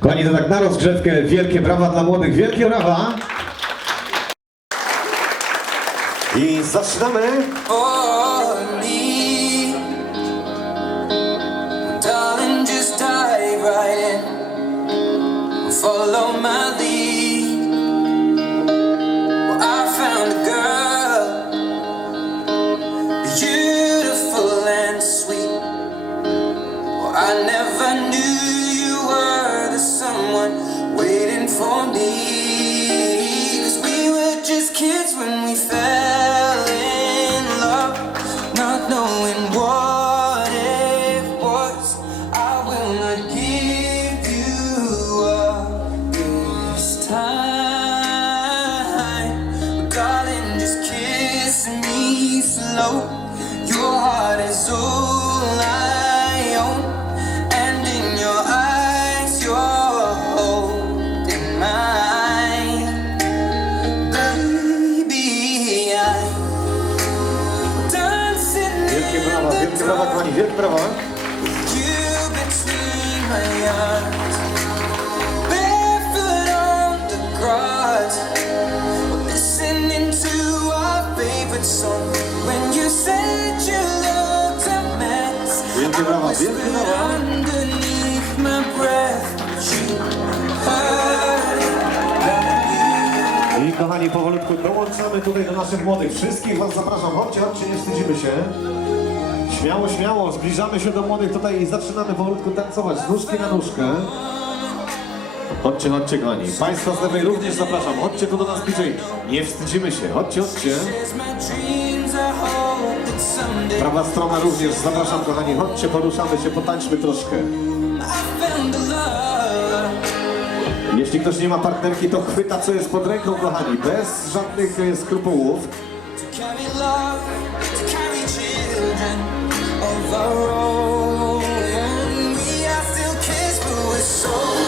Kochani, to tak na rozgrzewkę wielkie brawa dla młodych, wielkie brawa. I zaczynamy. Follow my lead. I found a girl, beautiful and sweet. I never knew for me. 'Cause we were just kids when but you heard it. Darling, I kochani, powolutku dołączamy tutaj do naszych młodych. Wszystkich Was zapraszam, chodźcie, chodźcie, nie wstydzimy się. Śmiało, śmiało, zbliżamy się do młodych tutaj i zaczynamy powolutku tancować z nóżki na nóżkę. Chodźcie, chodźcie kochani. Państwa z lewej również zapraszam, chodźcie tu do nas bliżej. Nie wstydzimy się, chodźcie, chodźcie. Prawa strona również, zapraszam kochani, chodźcie, poruszamy się, potańczmy troszkę. Jeśli ktoś nie ma partnerki, to chwyta co jest pod ręką, kochani, bez żadnych e, skrupułów. Of our own. We are still kids, but we're so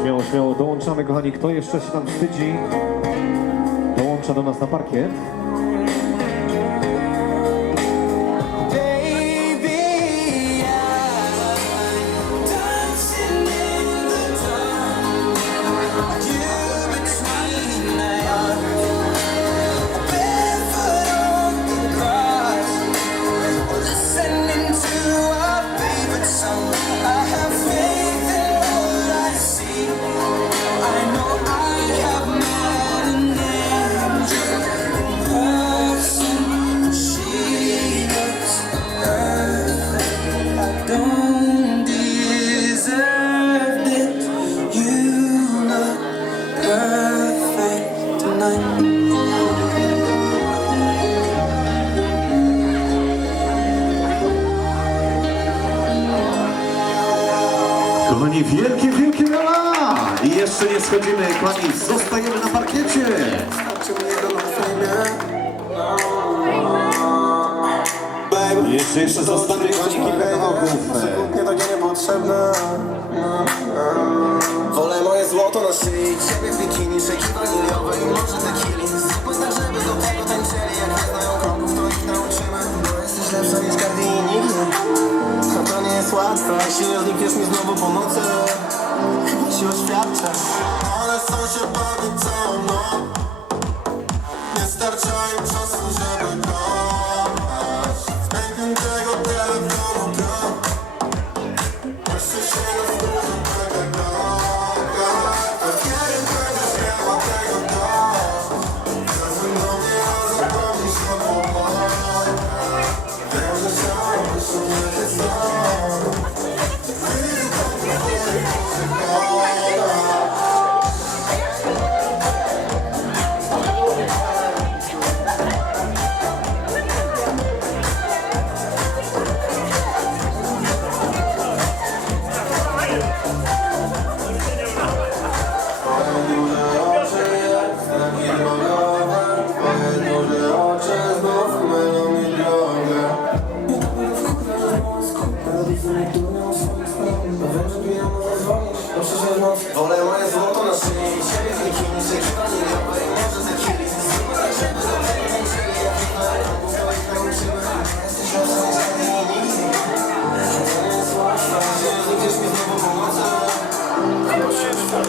Śmiało, śmiało, dołączamy kochani, kto jeszcze się tam wstydzi, dołącza do nas na parkiet. Wielkie, wielkie brawa! I jeszcze nie schodzimy, kochani, zostajemy na parkiecie! Jeszcze, jeszcze zostanie, kochani, kilka kawałków. Nie takie niepotrzebne Wolę Jeśli znikniesz mi znowu po nocy Chyba się oświadczę. Się bawić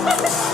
Ha ha ha!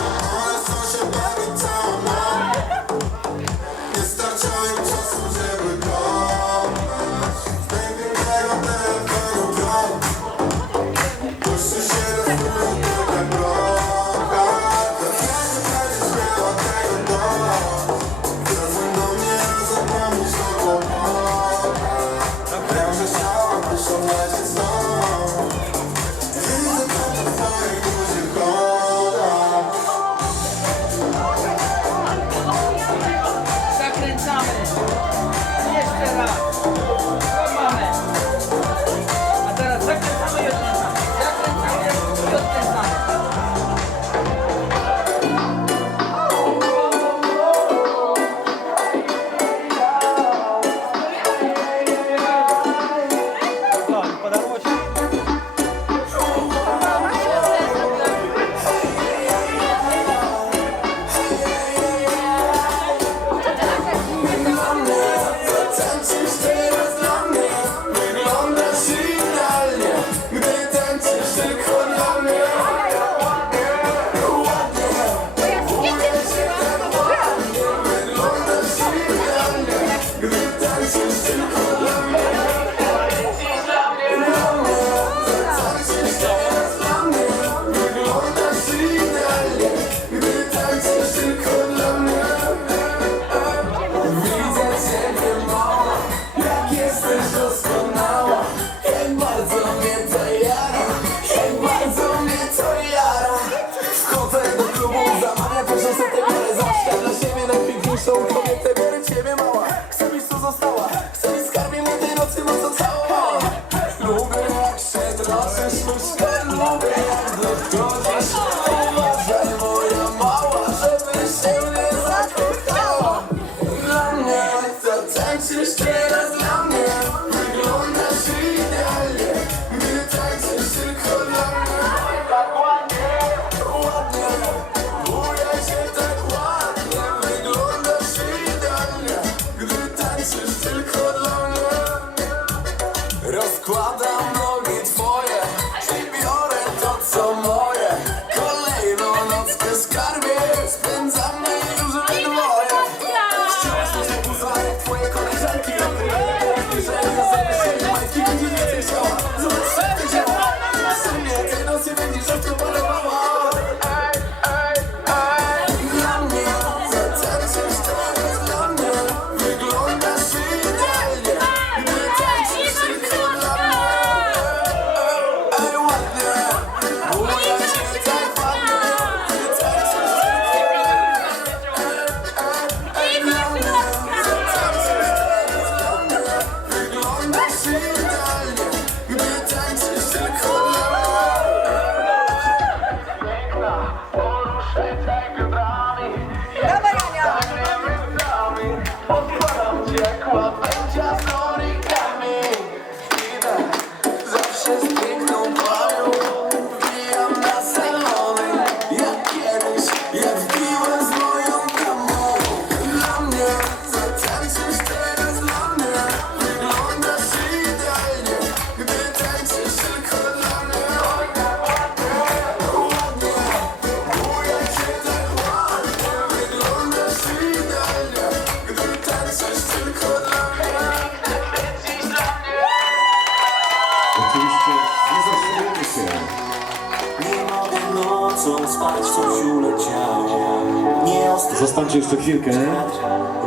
Zostańcie jeszcze chwilkę.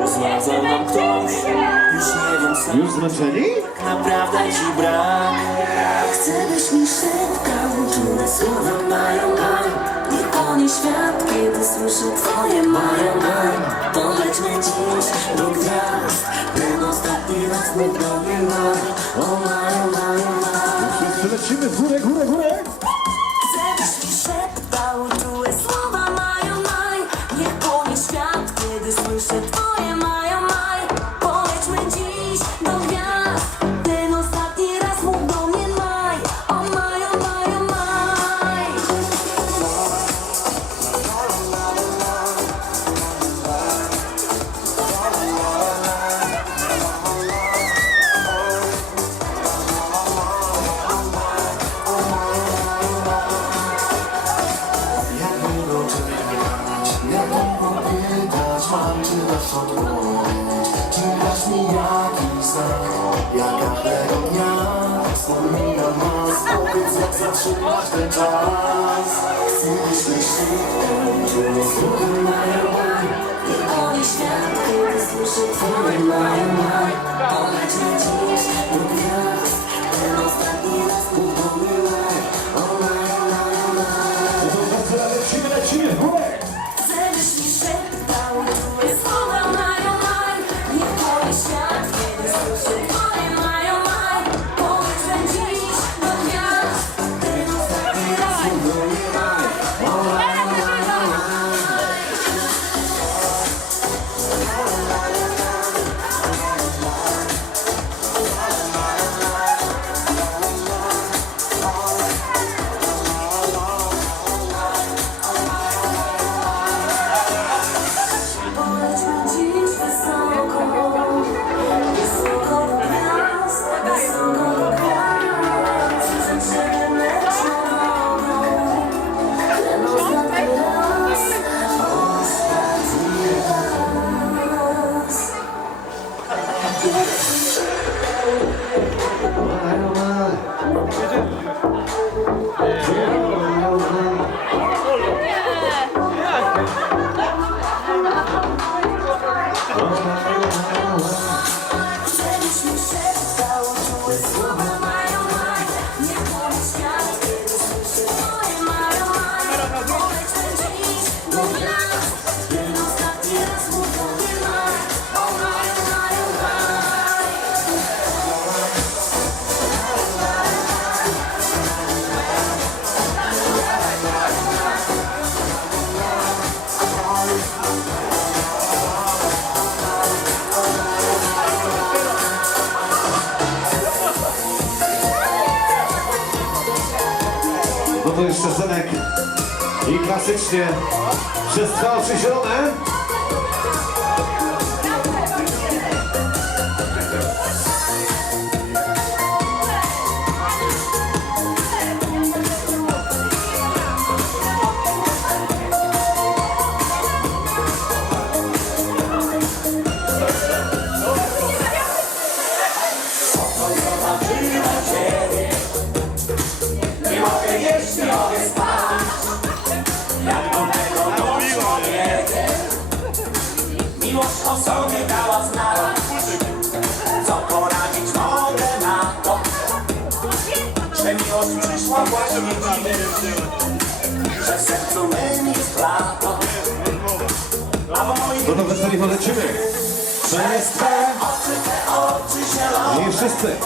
Rozmazał nam ktoś, już nie wiem sam. Już zmęczeni? Tak naprawdę ci brak. Chcę, byś mi szeptał, czule słowa mają maj. Nie konie świat, kiedy słyszę twoje mają maj. Polećmy dziś do gwiazd, ten ostatni raz mógł do mnie ma. O mają, mają, mają. Lecimy w górę, górę, górę. Ja każdego dnia wspominam nas Powiedz jak zatrzymać ten czas. Słuchasz mi szybko, czuję słuchy mają maj. Wypali świat, kiedy słyszę twoje mają maj. Poleć na dziś do gwiazd Ten ostatni raz to jeszcze Zenek i klasycznie przez dwa zielone. Że sercu mym jest lato No to weseli polecimy Przez oczy, te oczy zielone. No I wszyscy.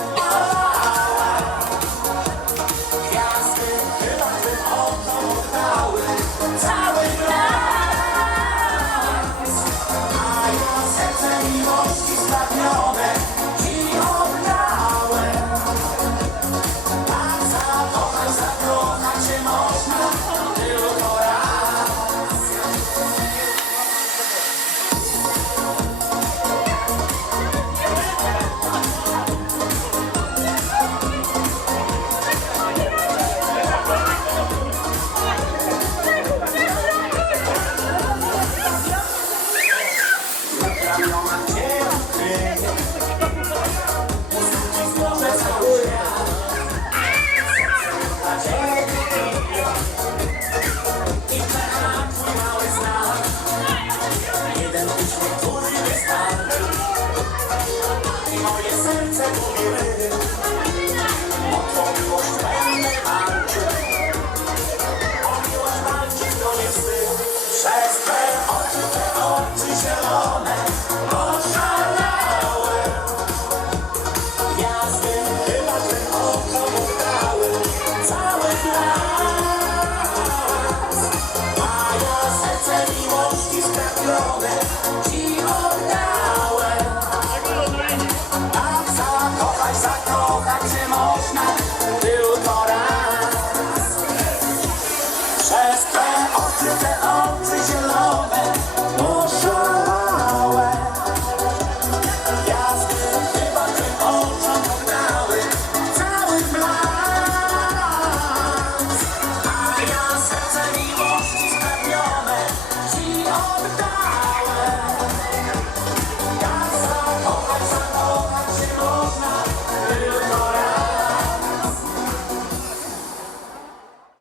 Bez te oczy, te oczy zielone